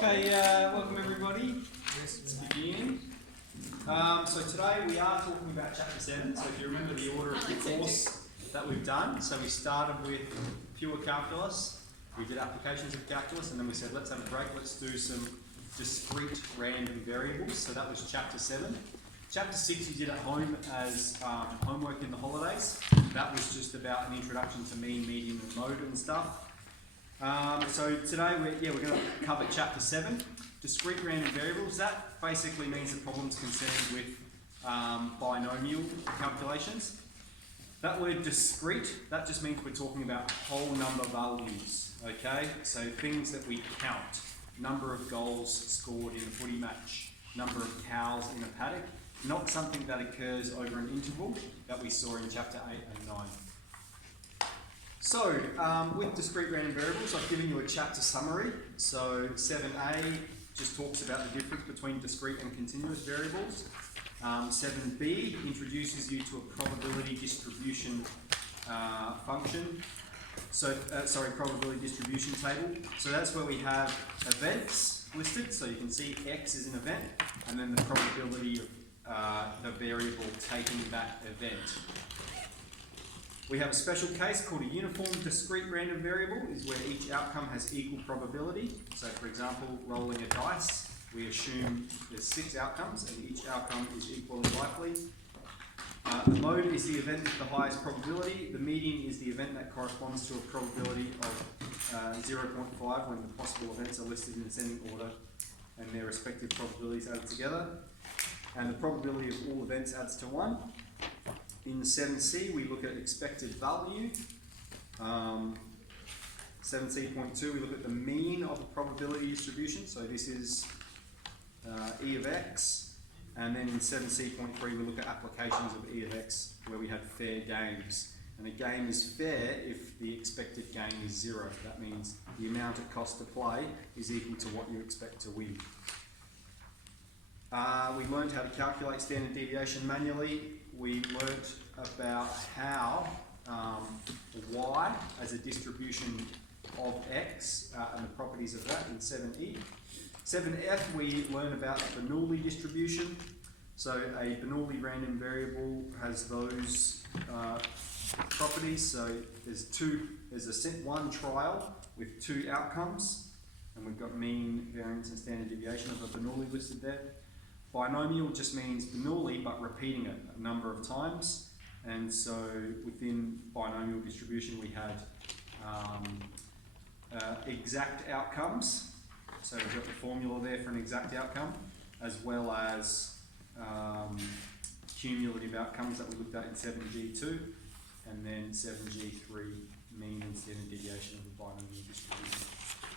Okay, welcome everybody. Let's begin. So today we are talking about Chapter 7. So if you remember the order of the course that we've done, so we started with pure calculus, we did applications of calculus, and then we said let's have a break, let's do some discrete random variables. So that was Chapter 7. Chapter 6 you did at home as homework in the holidays. That was just about an introduction to mean, median and mode and stuff. So today we're going to cover Chapter 7, discrete random variables. That basically means the problem's concerned with binomial calculations. That word discrete, that just means we're talking about whole number values, okay? So things that we count, number of goals scored in a footy match, number of cows in a paddock, not something that occurs over an interval that we saw in Chapter 8 and 9. So, with discrete random variables, I've given you a chapter summary. So 7a just talks about the difference between discrete and continuous variables. 7b introduces you to a probability distribution function. So, probability distribution table. So that's where we have events listed. So you can see x is an event, and then the probability of the variable taking that event. We have a special case called a uniform discrete random variable, is where each outcome has equal probability. So for example, rolling a dice, we assume there's 6 outcomes and each outcome is equally likely. The mode is the event with the highest probability. The median is the event that corresponds to a probability of 0.5 when the possible events are listed in ascending order and their respective probabilities added together. And the probability of all events adds to 1. In 7c, we look at expected value. 7c.2, we look at the mean of a probability distribution. So this is E of x. And then in 7c.3, we look at applications of E of x where we have fair games. And a game is fair if the expected gain is 0. That means the amount it costs to play is equal to what you expect to win. We learned how to calculate standard deviation manually. We learnt about how y as a distribution of x and the properties of that in 7e. 7f we learn about the Bernoulli distribution. So a Bernoulli random variable has those properties. So there's one trial with 2 outcomes, and we've got mean, variance and standard deviation of a Bernoulli listed there. Binomial just means Bernoulli, but repeating it a number of times. And so within binomial distribution, we had exact outcomes. So we've got the formula there for an exact outcome, as well as cumulative outcomes that we looked at in 7g2, and then 7g3, mean and standard deviation of the binomial distribution.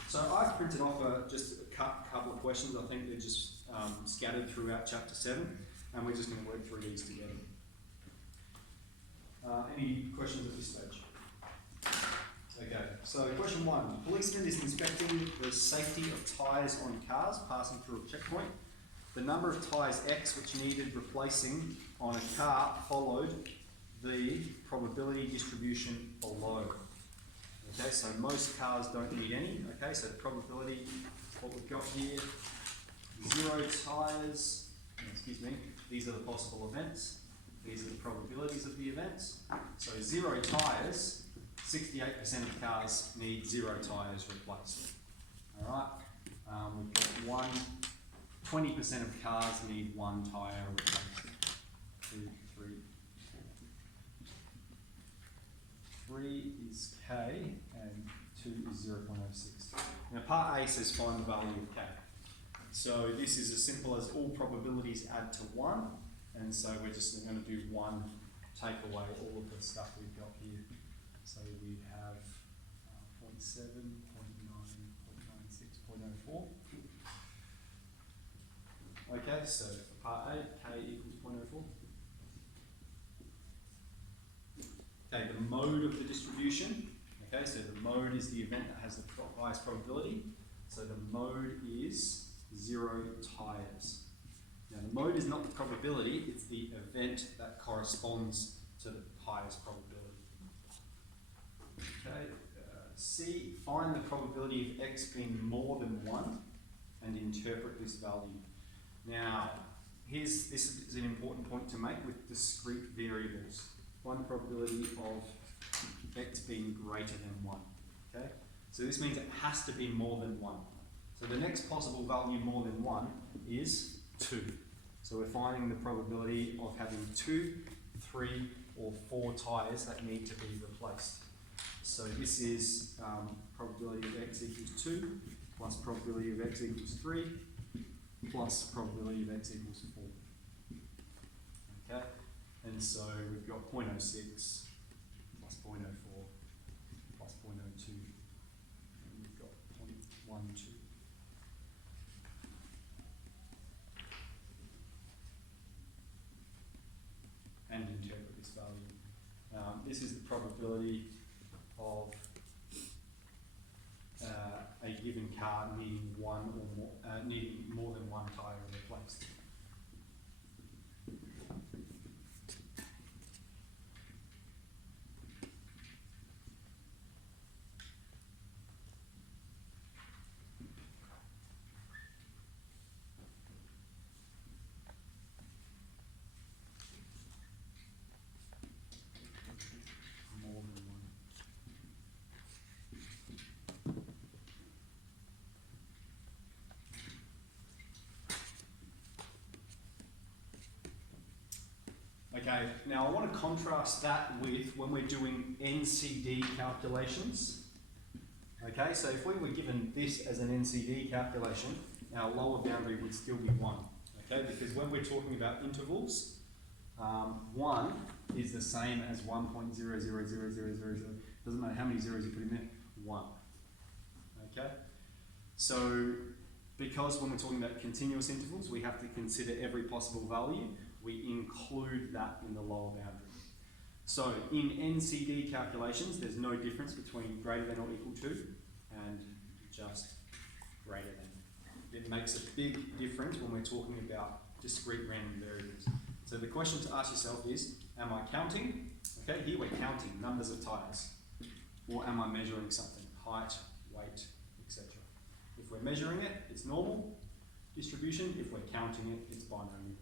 So I've printed off just a couple of questions. I think they're just scattered throughout Chapter 7, and we're just going to work through these together. Any questions at this stage? Okay, so question 1. The policeman is inspecting the safety of tyres on cars passing through a checkpoint. The number of tyres X which needed replacing on a car followed the probability distribution below. Okay, so most cars don't need any. Okay, so the probability, what we've got here, 0 tyres, these are the possible events. These are the probabilities of the events. So 0 tyres, 68% of cars need 0 tyres replaced. Alright, we've got 20% of cars need 1 tyre replaced. 2, 3. 3 is K and 2 is 0.06. Now part A says find the value of K. So this is as simple as all probabilities add to 1, and so we're just going to do 1, take away all of the stuff we've got here. So we have 0.7, 0.9, 0.96, 0.04. Okay, so for part A, K equals 0.04. Okay, the mode of the distribution. Okay, so the mode is the event that has the highest probability. So the mode is 0 tyres. Now the mode is not the probability, it's the event that corresponds to the highest probability. Okay, C, find the probability of x being more than 1. and interpret this value. Now, this is an important point to make with discrete variables. Find the probability of x being greater than 1. Okay? So this means it has to be more than 1. So the next possible value more than 1 is 2. So we're finding the probability of having 2, 3, or 4 tyres that need to be replaced. So this is probability of x equals 2 plus probability of x equals 3 plus probability of x equals 4. Okay? And so we've got 0.06 plus 0.04 plus 0.02, and we've got 0.12. And interpret this value. This is the probability of a given car needing needing more than one tyre replaced. More than one. Okay, now I want to contrast that with when we're doing NCD calculations. Okay, so if we were given this as an NCD calculation, our lower boundary would still be 1. Okay, because when we're talking about intervals, 1 is the same as 1.000000. Doesn't matter how many zeros you put in there, 1. Okay, so because when we're talking about continuous intervals, we have to consider every possible value. We include that in the lower boundary. So in NCD calculations, there's no difference between greater than or equal to and just greater than. It makes a big difference when we're talking about discrete random variables. So the question to ask yourself is, am I counting? Okay, here we're counting numbers of tyres. Or am I measuring something? Height, weight, etc. If we're measuring it, it's normal distribution. If we're counting it, it's binomial.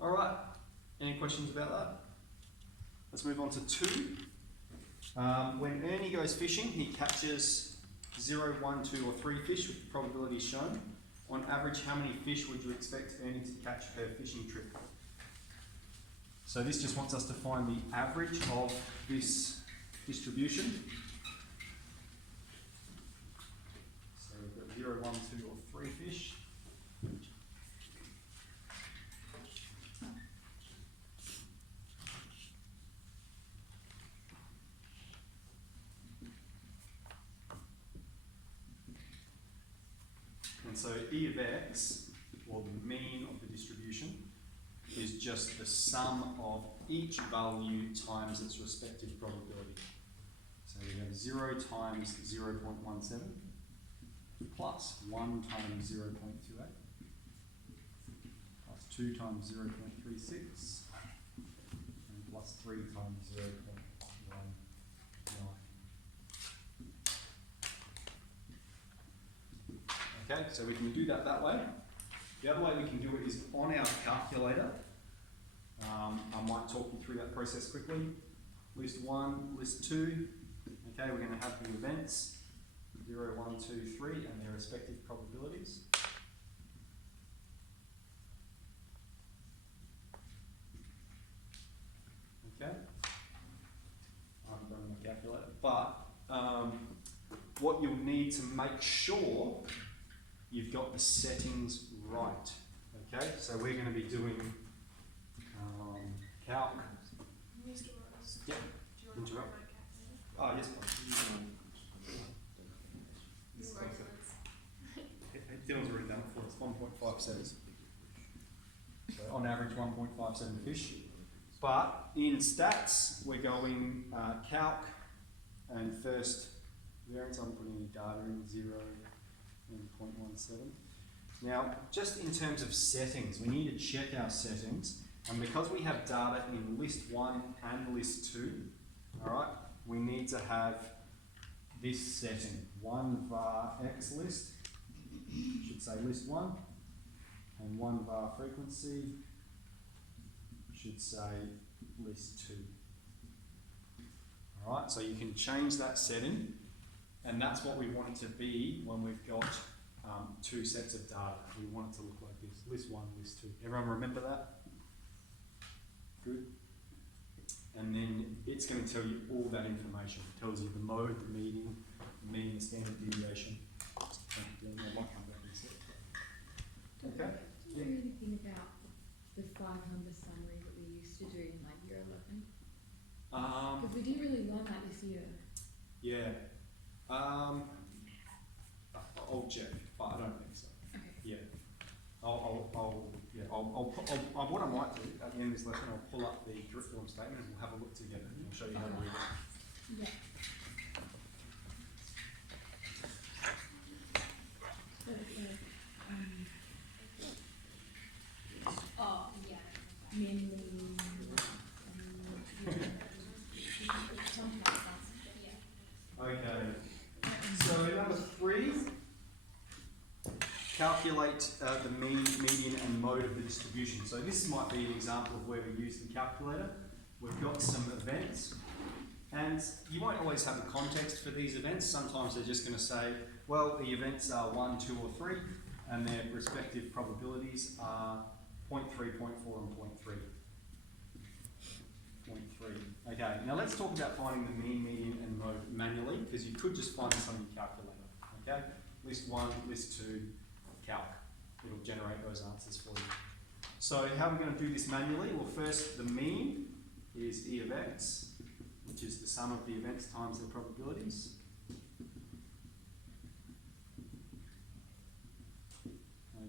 All right, any questions about that? Let's move on to 2. When Ernie goes fishing, he catches 0, 1, 2, or 3 fish with the probabilities shown. On average, how many fish would you expect Ernie to catch per fishing trip? So this just wants us to find the average of this distribution. So we've got 0, 1, 2, or 3 fish. And so E of x, or the mean of the distribution, is just the sum of each value times its respective probability. So we have 0 times 0.17 plus 1 times 0.28 plus 2 times 0.36 and plus 3 times 0.19. Okay, so we can do that way. The other way we can do it is on our calculator. I might talk you through that process quickly. List 1, list 2. Okay, we're going to have the events 0, 1, 2, 3 and their respective probabilities. Okay, I'm done with my calculator. But what you'll need to make sure you've got the settings right. Okay, so we're going to be doing calc. Mr. Rose, Yep. do you want to Interrupt. my calculator? Oh, yes, please. Your words. Dylan's already done it for us, 1.57. So on average 1.57 fish. But in stats, we're going calc and first variance. I'm putting any data in 0 and 0.17. Now, just in terms of settings, we need to check our settings. And because we have data in list 1 and list 2, all right, we need to have this setting, 1 var x list should say list 1, and 1 bar frequency should say list 2. Alright, so you can change that setting, and that's what we want it to be when we've got 2 sets of data. We want it to look like this, list 1, list 2. Everyone remember that? Good. And then it's going to tell you all that information. It tells you the mode, the median, the standard deviation. I might come back in a sec. Okay. Do you know anything about the 500 summary that we used to do in like year 11? Because we didn't really learn that this year. Yeah. I'll check, but I don't think so. Okay. Yeah. What I might do at the end of this lesson, I'll pull up the curriculum statement and we'll have a look together and I'll show you how to read it. Yeah. Oh, yeah. Memory. Okay. So number 3, calculate the mean, median and mode of the distribution. So this might be an example of where we use the calculator. We've got some events, and you won't always have the context for these events. Sometimes they're just going to say, well, the events are 1, 2 or 3, and their respective probabilities are 0.3, 0.4 and 0.3. 0.3. Okay, now let's talk about finding the mean, median and mode manually, because you could just find this on your calculator. Okay, list 1, list 2, calc. It'll generate those answers for you. So how are we going to do this manually? Well, first the mean is E of x, which is the sum of the events times their probabilities.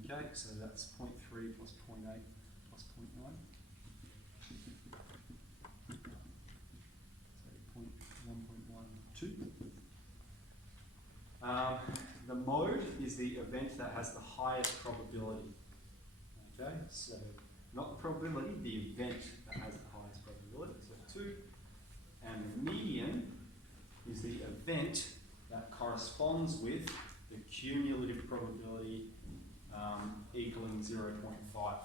Okay, so that's 0.3 plus 0.8 plus 0.9. So 1.12. The mode is the event that has the highest probability. Okay, so not the probability, the event that has the highest probability, so 2. And the median is the event that corresponds with the cumulative probability equaling 0.5.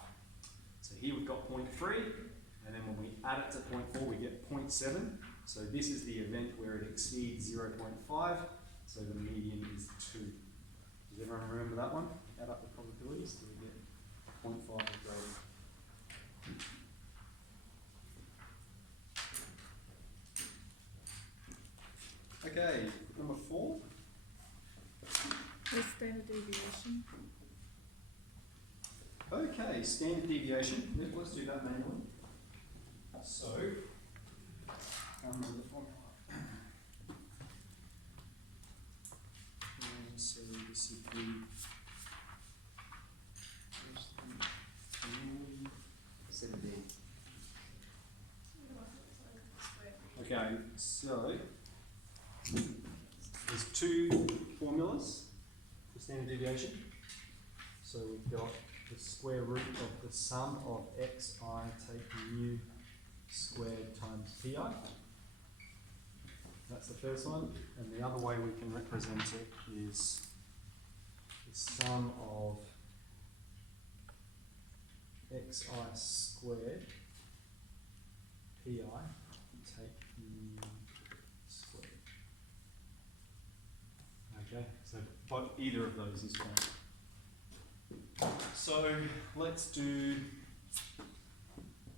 So here we've got 0.3, and then when we add it to 0.4 we get 0.7. So this is the event where it exceeds 0.5, so the median is 2. Does everyone remember that one? Add up the probabilities till we get 0.5 or greater. Okay, number 4. What's standard deviation? Okay, standard deviation. Let's do that manually. So, the formula. So this would be 7D. Okay, so there's 2 formulas for standard deviation. So we've got the square root of the sum of xi take mu squared times pi. That's the first one. And the other way we can represent it is the sum of xi squared pi take mu squared. Okay, so but either of those is fine. So let's do,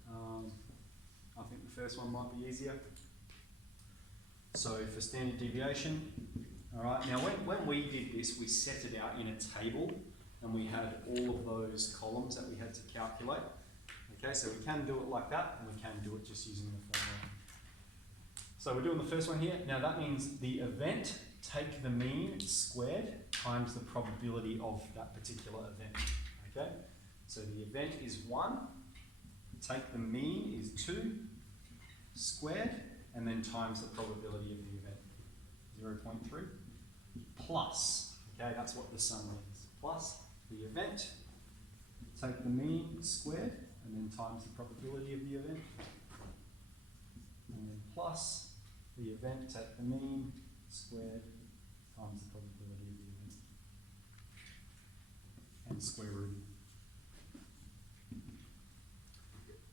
I think the first one might be easier. So for standard deviation, all right, now when we did this, we set it out in a table and we had all of those columns that we had to calculate. Okay, so we can do it like that and we can do it just using the formula. So we're doing the first one here. Now that means the event, take the mean squared times the probability of that particular event. Okay, so the event is 1, take the mean is 2 squared, and then times the probability of the event, 0.3, plus, okay, that's what the sum means, plus the event, take the mean squared, and then times the probability of the event, and then plus the event, take the mean squared, times the probability of the event. the square root.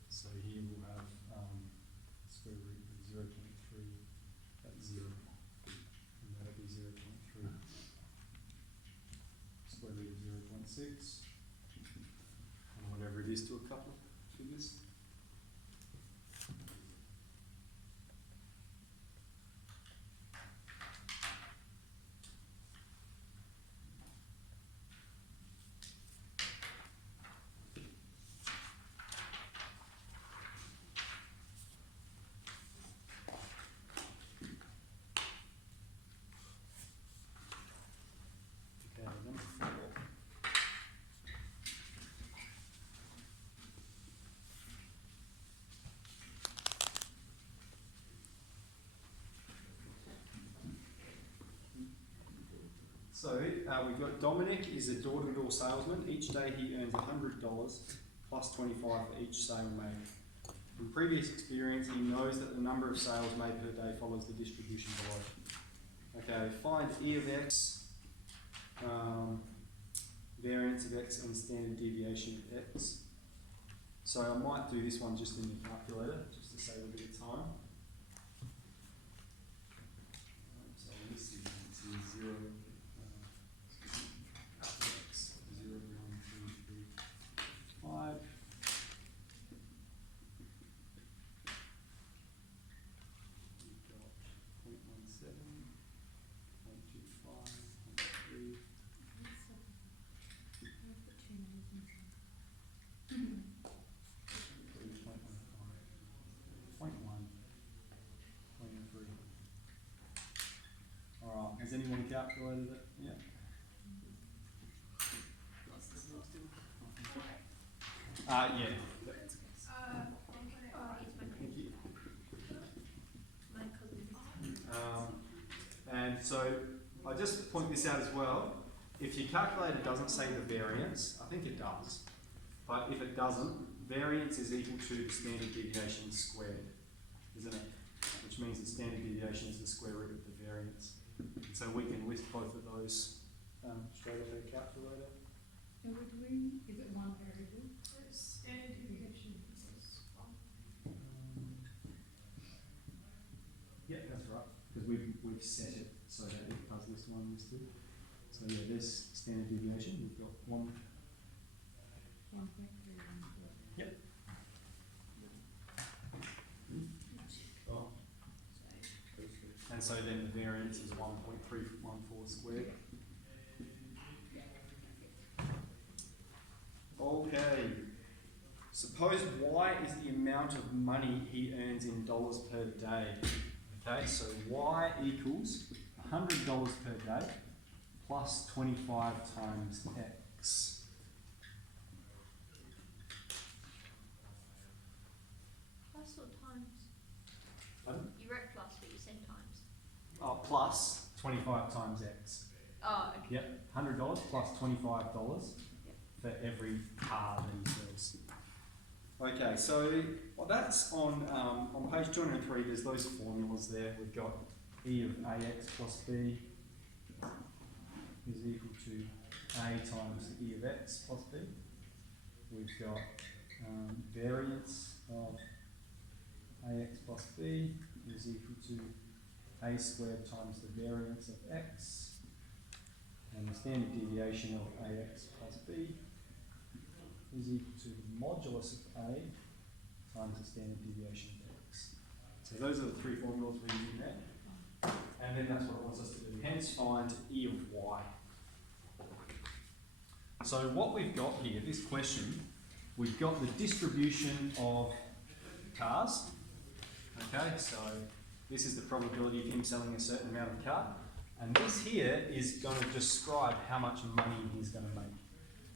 So here we'll have square root of 0.3, that's 0, and that'll be 0.3. Square root of 0.6, and whatever it is to a couple of figures. Number 4. So we've got Dominic is a door-to-door salesman. Each day he earns $100 plus 25 for each sale made. From previous experience, he knows that the number of sales made per day follows the distribution below. Okay, find E of X, variance of X and standard deviation of X. So I might do this one just in the calculator, just to save a bit of time. So this is 0, X, 0, 1, 2, 3, 5. We've got 0.17, 0.25, 0.3. 0.3. Alright, has anyone calculated it? Yeah. Yeah. Thank you. And so I just point this out as well. If your calculator doesn't say the variance, I think it does, but if it doesn't, variance is equal to the standard deviation squared, isn't it? Which means the standard deviation is the square root of the variance. So we can list both of those straight off our calculator. And is it one variable? Standard deviation is Yeah, that's right, because we've set it so that it does list one, list two. So yeah, there's standard deviation. We've got 1. 1.314. Yep. Oh. And so then the variance is 1.314 squared. Okay. Suppose Y is the amount of money he earns in dollars per day. Okay, so Y equals $100 per day plus 25 times X. plus or times? Pardon? You wrote plus, but you said times. Oh, plus 25 times X. Oh, okay. Yep, $100 plus $25 for every car that he sells. Okay, so that's on page 203. There's those formulas there. We've got E of AX plus B is equal to A times E of X plus B. We've got variance of AX plus B is equal to A squared times the variance of X. And the standard deviation of AX plus B is equal to the modulus of A times the standard deviation of X. So those are the three formulas we're using there. And then that's what it wants us to do. Hence find E of Y. So what we've got here, this question, we've got the distribution of cars. Okay, so this is the probability of him selling a certain amount of car. And this here is going to describe how much money he's going to make.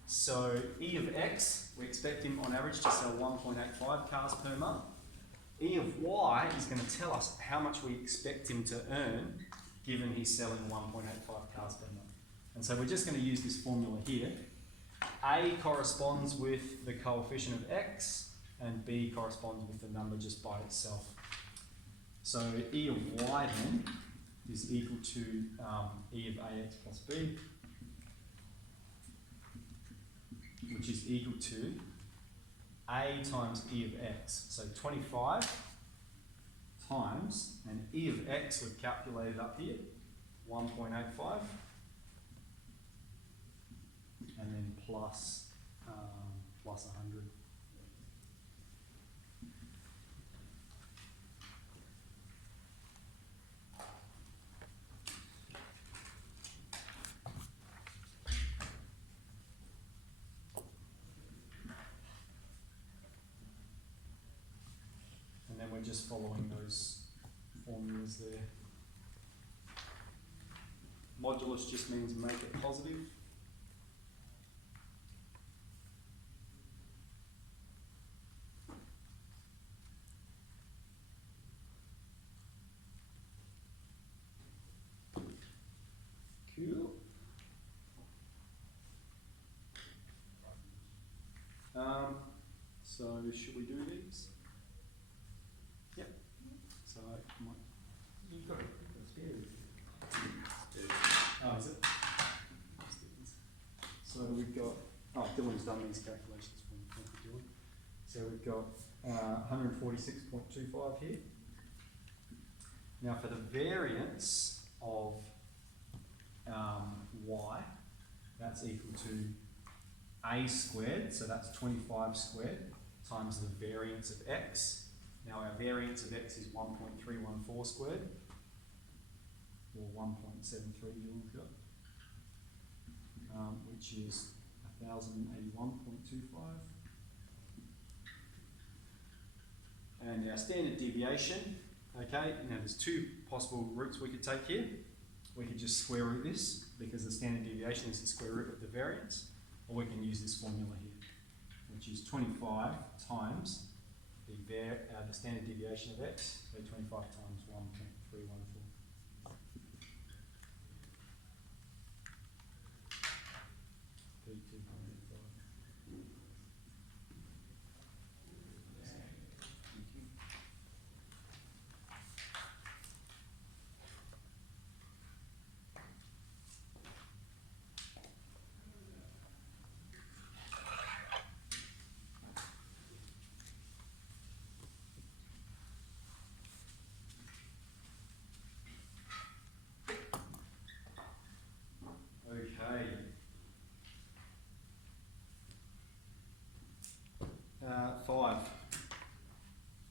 So E of X, we expect him on average to sell 1.85 cars per month. E of Y is going to tell us how much we expect him to earn given he's selling 1.85 cars per month. And so we're just going to use this formula here. A corresponds with the coefficient of X and B corresponds with the number just by itself. So E of Y then is equal to E of AX plus B. which is equal to A times E of X. So 25 times, and E of X we've calculated up here, 1.85, and then plus 100. And then we're just following those formulas there. Modulus just means make it positive. Cool. So should we do these? Yep. So you've got it. Oh, is it? So we've got, Dylan's done these calculations for me. Thank you, Dylan. So we've got 146.25 here. Now for the variance of y, that's equal to a squared, so that's 25 squared, times the variance of x. Now our variance of x is 1.314 squared, or 1.73 Dylan's got, which is 1081.25. And our standard deviation, okay, now there's two possible routes we could take here. We could just square root this, because the standard deviation is the square root of the variance, or we can use this formula here, which is 25 times the standard deviation of x, so 25 times 1.314. Okay. 5.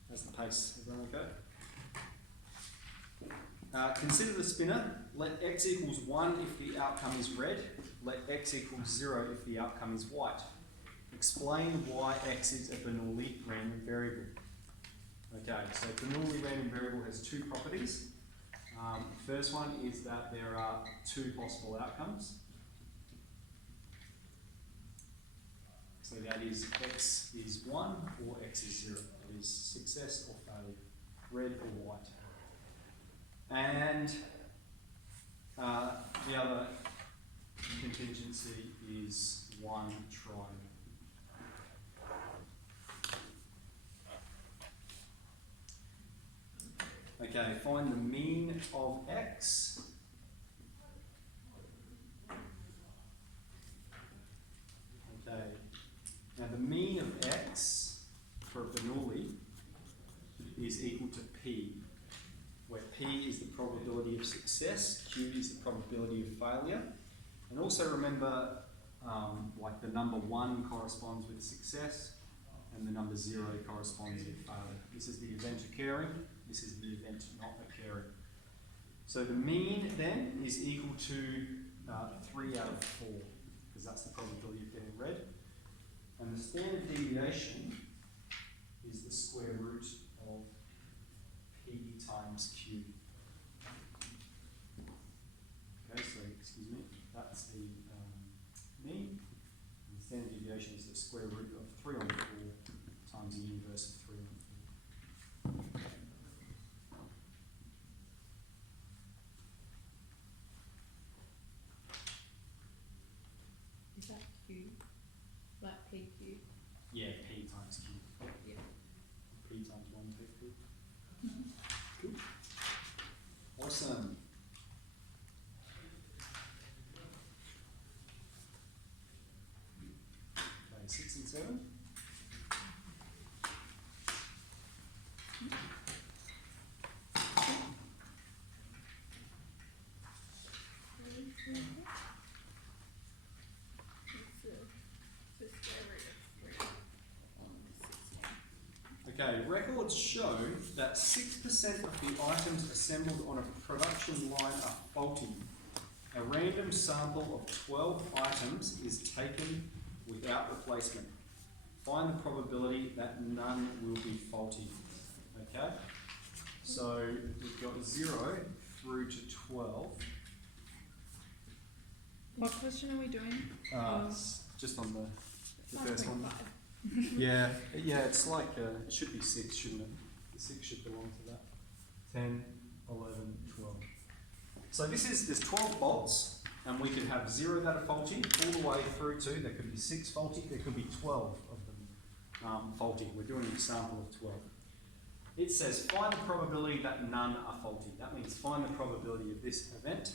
That's the pace. Everyone okay? Consider the spinner. Let x equals 1 if the outcome is red. Let x equals 0 if the outcome is white. Explain why x is a Bernoulli random variable. Okay, so Bernoulli random variable has two properties. The first one is that there are two possible outcomes. So that is x is 1 or x is 0. That is success or failure, red or white. And the other contingency is 1 try. Okay, find the mean of x. Okay, now the mean of x for Bernoulli is equal to p, where p is the probability of success, q is the probability of failure. And also remember, like the number 1 corresponds with success, and the number 0 corresponds with failure. This is the event occurring, this is the event not occurring. So the mean then is equal to 3 out of 4, because that's the probability of getting red. And the standard deviation is the square root of p times q. Okay, so excuse me, that's the mean. And the standard deviation is the square root of 3 on 4 times the inverse of 3 on 4. Is that Q? Like PQ? Yeah, p times q. Yeah. P times 1 PQ. Cool. Awesome. reports show that 6% of the items assembled on a production line are faulty. A random sample of 12 items is taken without replacement. Find the probability that none will be faulty. Okay? So we've got 0 through to 12. What question are we doing? It's just on the first one. 5.5. Yeah, it's like, it should be 6, shouldn't it? The 6 should belong to that. 10, 11, 12. So there's 12 bolts, and we could have 0 that are faulty, all the way through to, there could be 6 faulty, there could be 12 of them faulty. We're doing an example of 12. It says find the probability that none are faulty. That means find the probability of this event.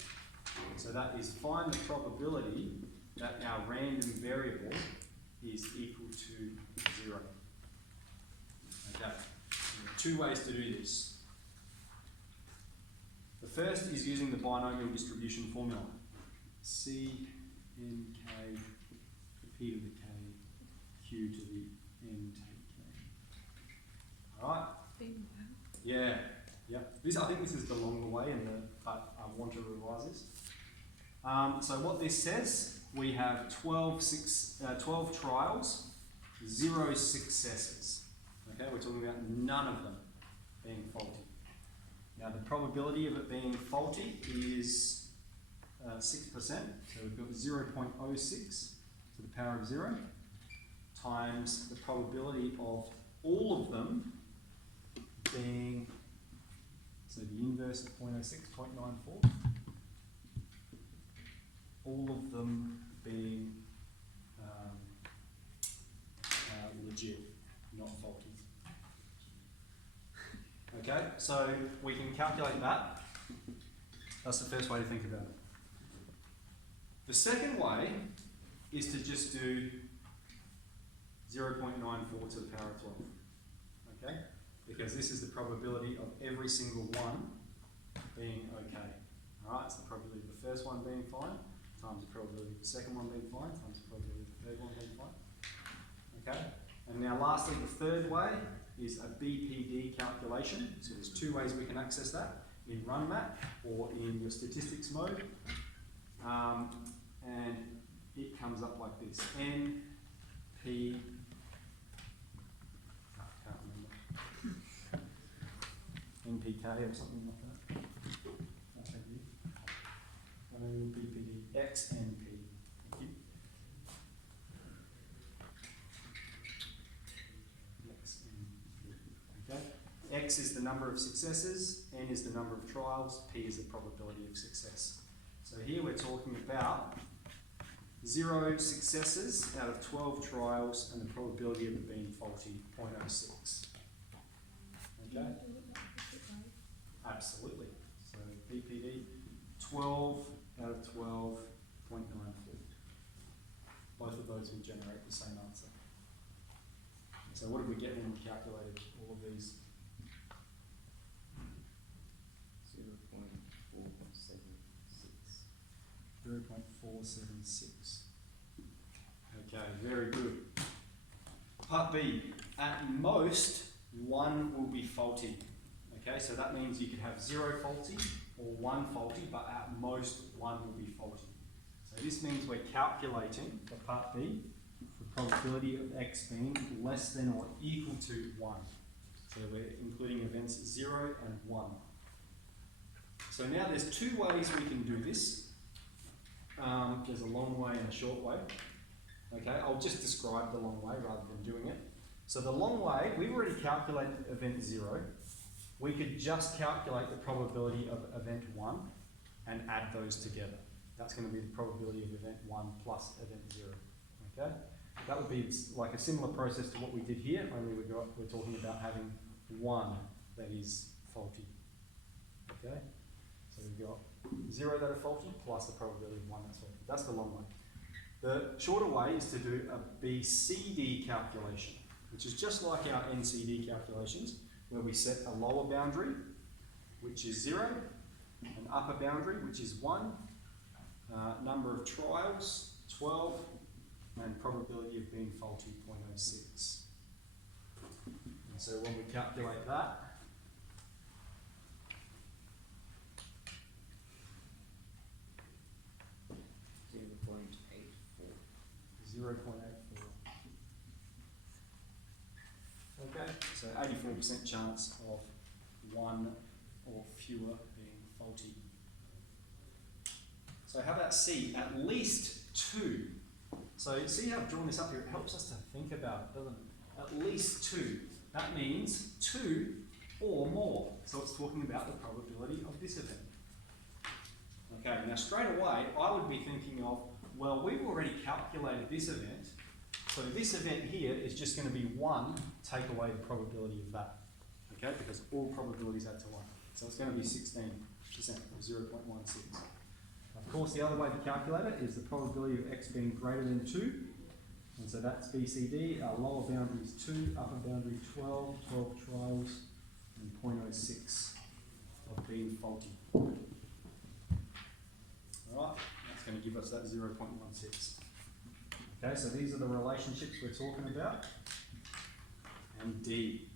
So that is find the probability that our random variable is equal to 0. Okay, there are 2 ways to do this. The first is using the binomial distribution formula. C n k p to the k, q to the n take k. Alright? Yeah. I think this is the longer way, but I want to revise this. So what this says, we have 12 trials, 0 successes. Okay, we're talking about none of them being faulty. Now the probability of it being faulty is 6%, so we've got 0.06 to the power of 0 times the probability of all of them being, so the inverse of 0.06, 0.94, all of them being legit, not faulty. Okay, so we can calculate that. That's the first way to think about it. The second way is to just do 0.94 to the power of 12. Okay? Because this is the probability of every single one being okay. Alright, it's the probability of the first one being fine, times the probability of the second one being fine, times the probability of the third one being fine. Okay? And now lastly, the third way is a Bpd calculation. So there's 2 ways we can access that, in run map or in your statistics mode. And it comes up like this. NP, I can't remember. NPK or something like that. Bpd XNP. Thank you. Okay. X is the number of successes, N is the number of trials, P is the probability of success. So here we're talking about 0 successes out of 12 trials and the probability of it being faulty, 0.06. Okay? Absolutely. So Bpd, 12 out of 12, 0.94. Both of those will generate the same answer. So what did we get when we calculated all of these? 0.476. Okay, very good. Part B, at most, 1 will be faulty. Okay, so that means you could have 0 faulty or 1 faulty, but at most 1 will be faulty. So this means we're calculating for part B the probability of x being less than or equal to 1. So we're including events 0 and 1. So now there's 2 ways we can do this. There's a long way and a short way. Okay, I'll just describe the long way rather than doing it. So the long way, we've already calculated event 0. We could just calculate the probability of event 1 and add those together. That's going to be the probability of event 1 plus event 0. Okay? That would be like a similar process to what we did here, only we're talking about having 1 that is faulty. Okay? So we've got 0 that are faulty plus the probability of 1 that's faulty. That's the long way. The shorter way is to do a BCD calculation, which is just like our NCD calculations, where we set a lower boundary, which is 0, an upper boundary, which is 1, number of trials, 12, and probability of being faulty, 0.06. And so when we calculate that, 0.84. Okay, so 84% chance of one or fewer being faulty. So how about C? At least two. So see how I've drawn this up here? It helps us to think about it, doesn't it? At least two. That means two or more. So it's talking about the probability of this event. Okay, now straight away, I would be thinking of, well, we've already calculated this event, so this event here is just going to be 1 take away the probability of that, okay, because all probabilities add to 1. So it's going to be 16%, or 0.16. Of course, the other way to calculate it is the probability of x being greater than 2, and so that's BCD. Our lower boundary is 2, upper boundary 12, 12 trials, and 0.06 of being faulty. Alright, that's going to give us that 0.16. Okay, so these are the relationships we're talking about. And D.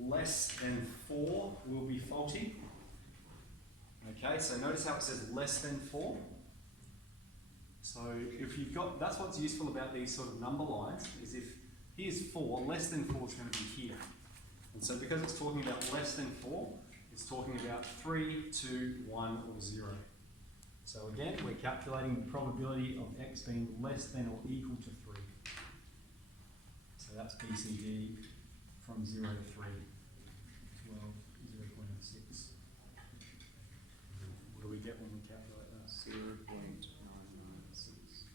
Less than 4 will be faulty. Okay, so notice how it says less than 4. So if you've got, that's what's useful about these sort of number lines, is if here's 4, less than 4 is going to be here. And so because it's talking about less than 4, it's talking about 3, 2, 1, or 0. So again, we're calculating the probability of x being less than or equal to 3. So that's BCD from 0 to 3. 12, 0.06. What do we get when we calculate that? 0.996.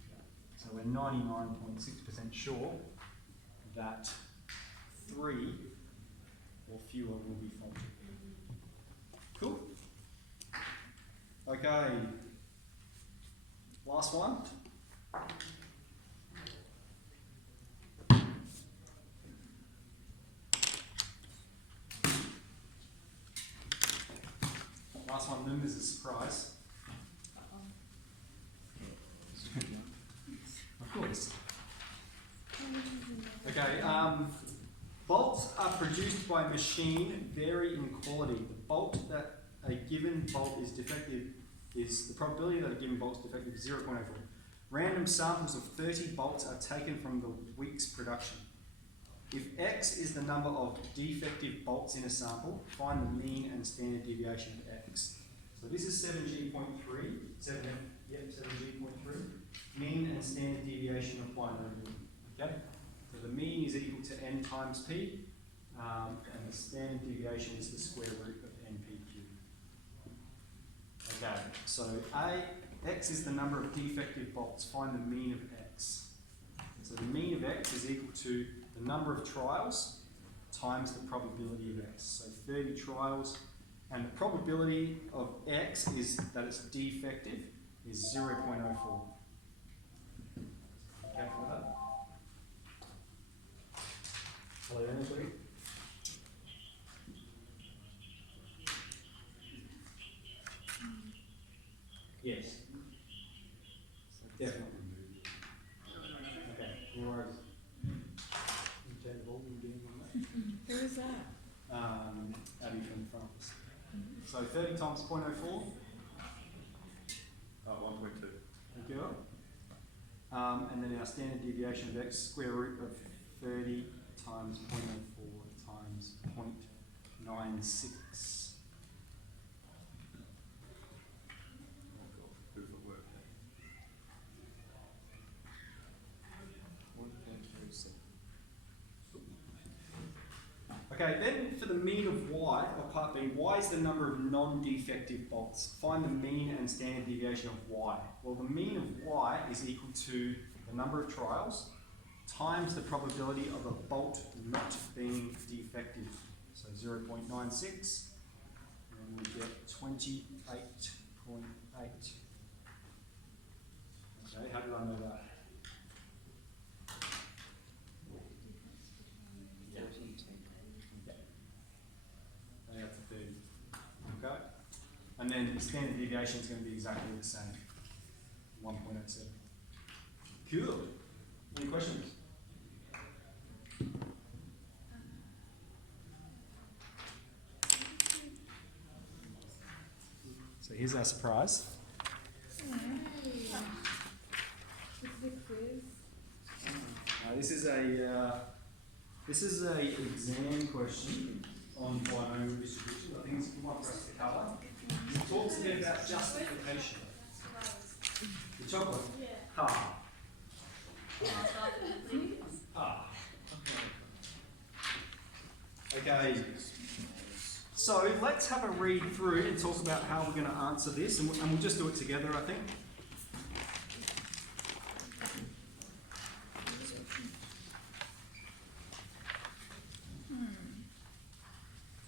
So we're 99.6% sure that 3 or fewer will be faulty. Cool? Okay. Last one. Last one, then there's a surprise. Of course. Okay, bolts are produced by machine vary in quality. The bolt that a given bolt is defective is the probability that a given bolt is defective is 0.04. Random samples of 30 bolts are taken from the week's production. If X is the number of defective bolts in a sample, find the mean and standard deviation of X. So this is 7G.3, 7G.3, mean and standard deviation of 1 over. Okay? So the mean is equal to n times p, and the standard deviation is the square root of npq. Okay, so X is the number of defective bolts. Find the mean of X. So the mean of X is equal to the number of trials times the probability of X. So 30 trials, and the probability of X is that it's defective is 0.04. Okay for that? Hello, anybody? Yes. Definitely. Okay, no worries. You change the volume again on that? Who is that? Abby from France. So 30 times 0.04. 1.2. Thank you. And then our standard deviation of X, square root of 30 times 0.04 times 0.96. Proof of work. 1.37. Okay, then for the mean of Y, or part B, Y is the number of non-defective bolts. Find the mean and standard deviation of Y. Well, the mean of Y is equal to the number of trials times the probability of a bolt not being defective. So 0.96, and we get 28.8. Okay, how did I know that? That's a 30. Okay? And then the standard deviation is going to be exactly the same. 1.07. Cool. Any questions? here's our surprise. This is a quiz. This is a exam question on binomial distribution. I think it's good one for us to cover. It talks a bit about justification. The chocolate. Yeah. Ha. Ah. Okay. So let's have a read through and talk about how we're going to answer this, and we'll just do it together, I think.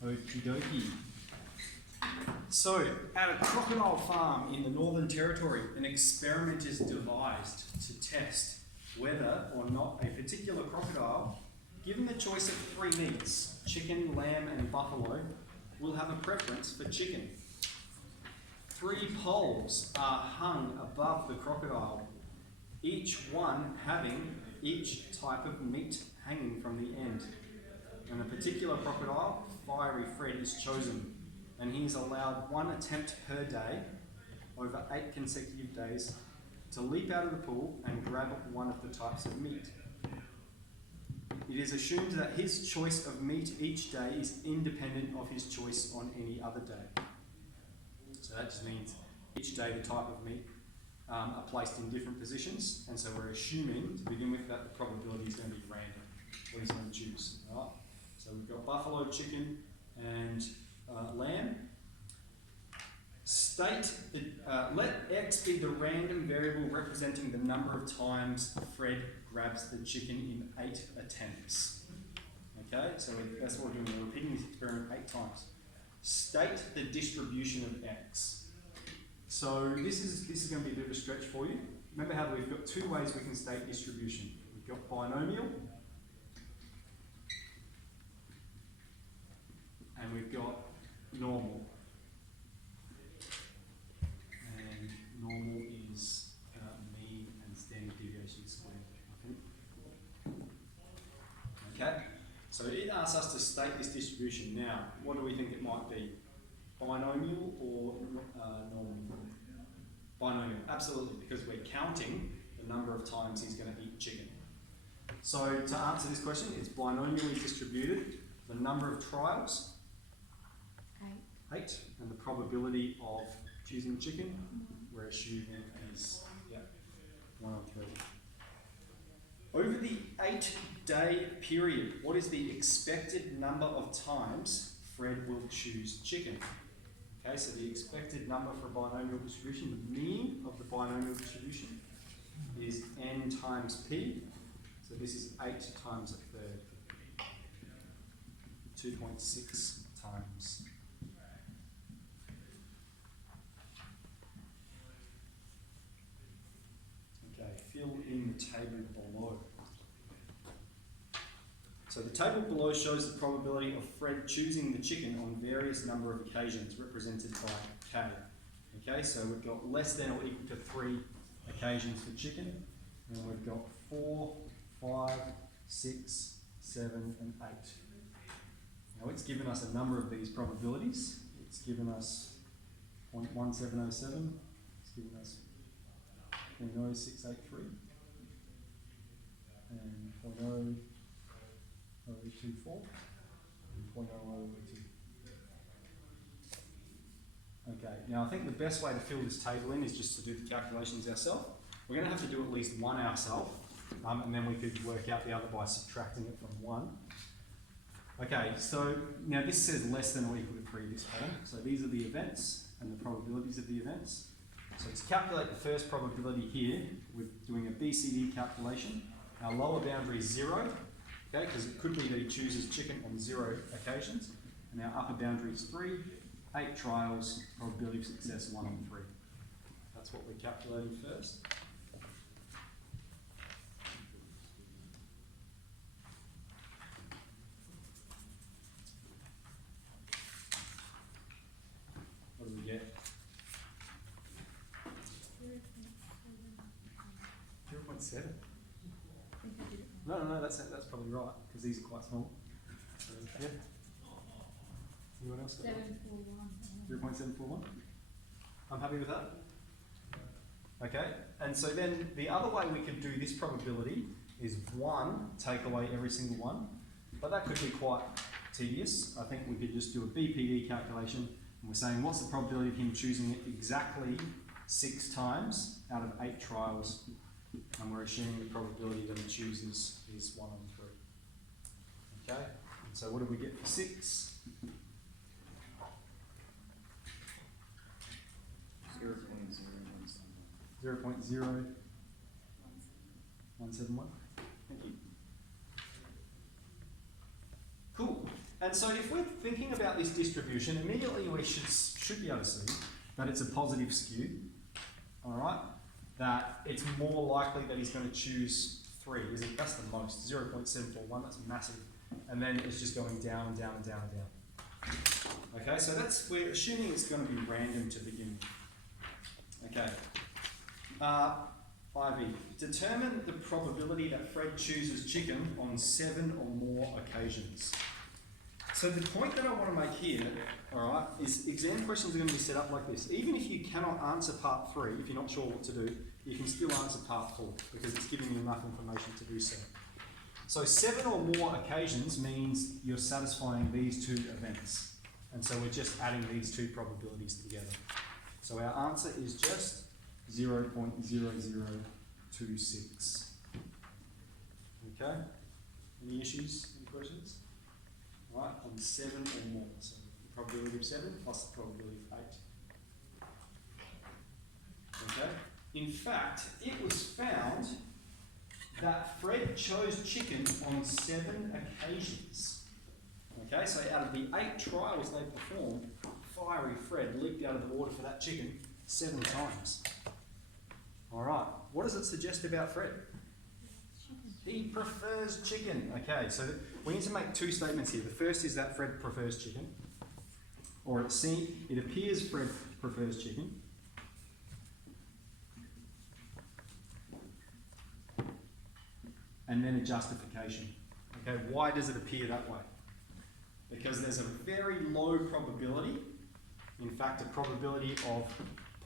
Okie dokie. So, at a crocodile farm in the Northern Territory, an experiment is devised to test whether or not a particular crocodile, given the choice of three meats, chicken, lamb, and buffalo, will have a preference for chicken. 3 poles are hung above the crocodile, each one having each type of meat hanging from the end. And a particular crocodile, Fiery Fred, is chosen, and he is allowed 1 attempt per day over 8 consecutive days to leap out of the pool and grab one of the types of meat. It is assumed that his choice of meat each day is independent of his choice on any other day. So that just means each day the type of meat are placed in different positions, and so we're assuming to begin with that the probability is going to be random, what he's going to choose. Right? So we've got buffalo, chicken, and lamb. State that, let X be the random variable representing the number of times Fred grabs the chicken in 8 attempts. Okay, so that's what we're doing. We're repeating this experiment 8 times. State the distribution of X. So this is going to be a bit of a stretch for you. Remember how we've got 2 ways we can state distribution. We've got binomial, and we've got normal. And normal is mean and standard deviation squared, I think. Okay, so it asks us to state this distribution. Now, what do we think it might be? Binomial or normal? Binomial, absolutely, because we're counting the number of times he's going to eat chicken. So to answer this question, it's binomially distributed. The number of trials, 8, and the probability of choosing chicken, we're assuming is 1 on 3. Over the 8-day period, what is the expected number of times Fred will choose chicken? Okay, so the expected number for a binomial distribution, the mean of the binomial distribution, is n times p. So this is 8 times a third, 2.6 times. Okay, fill in the table below. So the table below shows the probability of Fred choosing the chicken on various number of occasions, represented by K. Okay, so we've got less than or equal to 3 occasions for chicken, and we've got 4, 5, 6, 7, and 8. Now it's given us a number of these probabilities. It's given us 0.1707, it's given us 0.0683, and 0.024, and 0.0082. Okay, now I think the best way to fill this table in is just to do the calculations ourselves. We're going to have to do at least one ourselves, and then we could work out the other by subtracting it from 1. Okay, so now this says less than or equal to 3 this column. So these are the events and the probabilities of the events. So to calculate the first probability here, we're doing a BCD calculation. Our lower boundary is 0, okay, because it could be that he chooses chicken on 0 occasions. And our upper boundary is 3, 8 trials, probability of success 1 on 3. That's what we're calculating first. What do we get? 0.7. No, that's probably right, because these are quite small. So, yeah. Anyone else? 741. 0.741? I'm happy with that. Okay, and so then the other way we could do this probability is 1, take away every single one, but that could be quite tedious. I think we could just do a Bpd calculation, and we're saying what's the probability of him choosing it exactly 6 times out of 8 trials, and we're assuming the probability that he chooses is 1 on 3. Okay, and so what do we get for 6? 0.0171. Thank you. Cool. And so if we're thinking about this distribution, immediately we should be able to see that it's a positive skew. All right. That it's more likely that he's going to choose 3. That's the most. 0.741. That's massive. And then it's just going down, down, down, down. Okay. So we're assuming it's going to be random to begin with. Okay. Ivy, determine the probability that Fred chooses chicken on 7 or more occasions. So the point that I want to make here, all right, is exam questions are going to be set up like this. Even if you cannot answer part 3, if you're not sure what to do, you can still answer part 4 because it's giving you enough information to do so. So 7 or more occasions means you're satisfying these 2 events. And so we're just adding these 2 probabilities together. So our answer is just 0.0026. Okay? Any issues? Any questions? All right, on 7 or more. So the probability of 7 plus the probability of 8. Okay? In fact, it was found that Fred chose chicken on 7 occasions. Okay, so out of the 8 trials they performed, fiery Fred leaped out of the water for that chicken 7 times. All right, what does it suggest about Fred? He prefers chicken. Okay, so we need to make 2 statements here. The first is that Fred prefers chicken, or it appears Fred prefers chicken. And then a justification. Okay, why does it appear that way? Because there's a very low probability, in fact a probability of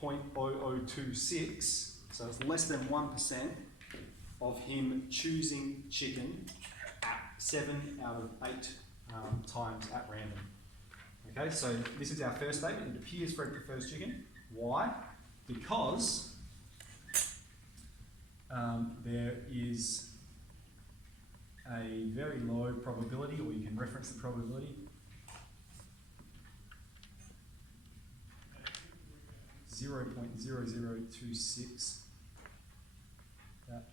0.0026, so it's less than 1% of him choosing chicken at 7 out of 8 times at random. Okay, so this is our first statement. It appears Fred prefers chicken. Why? Because there is a very low probability, or you can reference the probability, 0.0026. That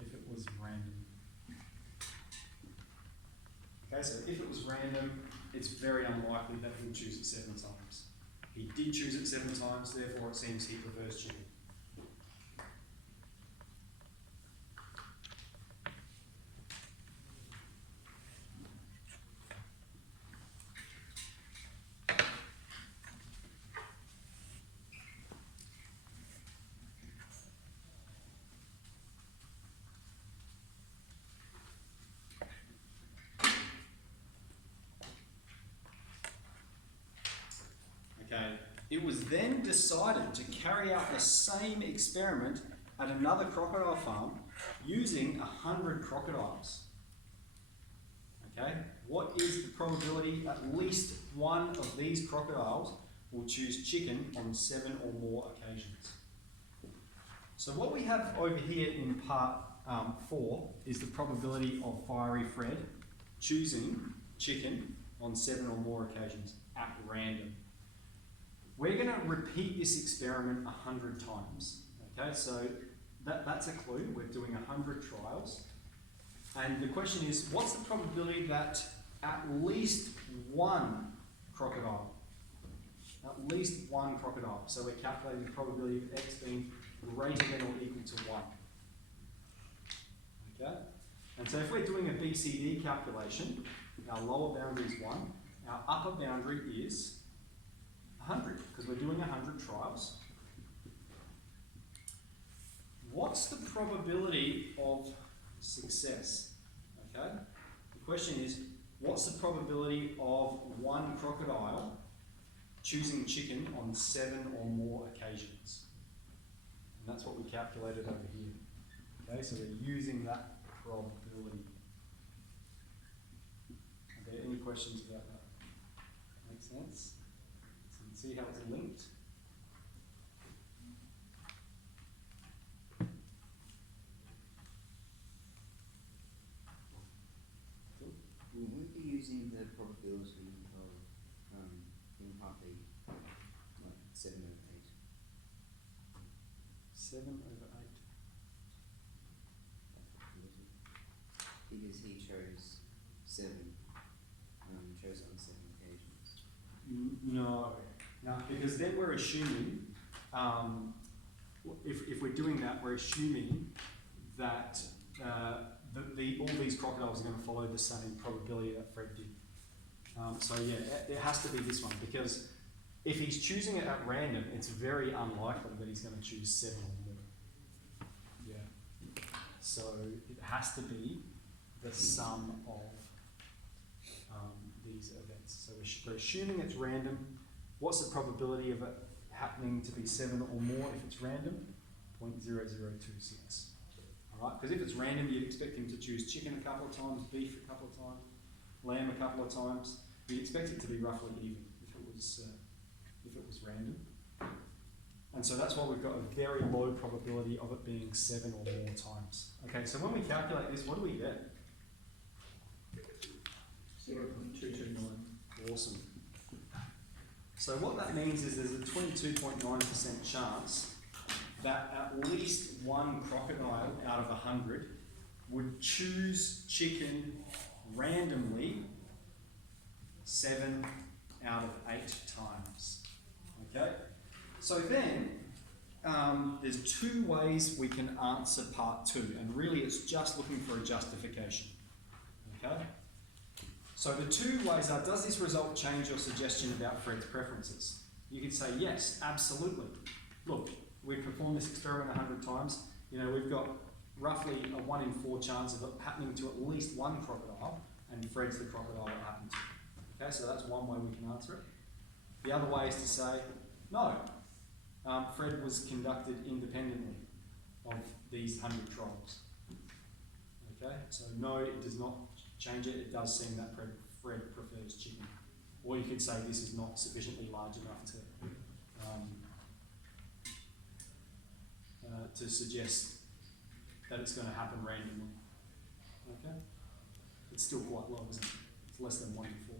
if it was random. Okay, so if it was random, it's very unlikely that he would choose it 7 times. He did choose it 7 times, therefore it seems he prefers chicken. Okay. It was then decided to carry out the same experiment at another crocodile farm using 100 crocodiles. Okay, what is the probability at least one of these crocodiles will choose chicken on 7 or more occasions? So what we have over here in part 4 is the probability of fiery Fred choosing chicken on 7 or more occasions at random. We're going to repeat this experiment 100 times. Okay, so that's a clue. We're doing 100 trials. And the question is, what's the probability that at least one crocodile, so we're calculating the probability of x being greater than or equal to 1. Okay? And so if we're doing a BCD calculation, our lower boundary is 1, our upper boundary is 100, because we're doing 100 trials. What's the probability of success? Okay? The question is, what's the probability of one crocodile choosing chicken on 7 or more occasions? And that's what we calculated over here. Okay, so we're using that probability. Are there any questions about that? Makes sense? So you can see how it's linked. Will we be using the probability of in part B, like 7 over 8? 7 over 8. Because he chose 7, chose it on 7 occasions. No, because then we're assuming, if we're doing that, we're assuming that all these crocodiles are going to follow the same probability that Fred did. So yeah, it has to be this one, because if he's choosing it at random, it's very unlikely that he's going to choose 7 or more. Yeah. So it has to be the sum of these events. So we're assuming it's random. What's the probability of it happening to be 7 or more if it's random? 0.0026. Alright, because if it's random, you'd expect him to choose chicken a couple of times, beef a couple of times, lamb a couple of times. You'd expect it to be roughly even if it was random. And so that's why we've got a very low probability of it being 7 or more times. Okay, so when we calculate this, what do we get? 0.229. Awesome. So what that means is there's a 22.9% chance that at least one crocodile out of 100 would choose chicken randomly 7 out of 8 times. Okay? So then, there's 2 ways we can answer part 2, and really it's just looking for a justification. Okay? So the 2 ways are, does this result change your suggestion about Fred's preferences? You could say yes, absolutely. Look, we've performed this experiment 100 times. You know, we've got roughly a 1 in 4 chance of it happening to at least one crocodile, and Fred's the crocodile it happened to. Okay, so that's one way we can answer it. The other way is to say, no, Fred was conducted independently of these 100 trials. Okay, so no, it does not change it. It does seem that Fred prefers chicken. Or you could say this is not sufficiently large enough to suggest that it's going to happen randomly. Okay? It's still quite low, isn't it? It's less than 1 in 4.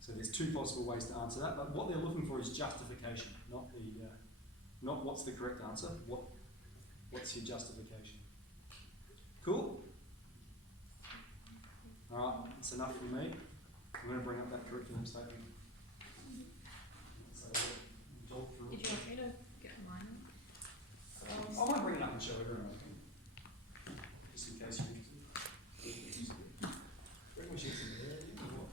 So there's 2 possible ways to answer that, but what they're looking for is justification, not what's the correct answer, what's your justification. Cool? Alright, that's enough for me. I'm going to bring up that curriculum statement. So we'll talk through Did you want me to get mine? I might bring it up and show everyone, I think. Just in case you need to. Reckon we should get some there, or what?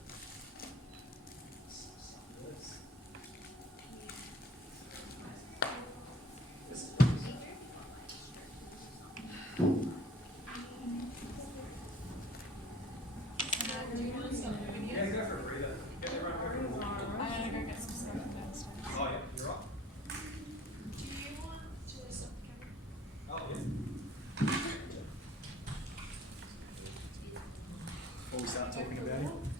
Yeah, go for a breather. Get everyone go for a walk. I gotta go get some stuff downstairs. Oh yeah, you're right. Do you want to stop the camera? Oh yeah. Before we start talking about it.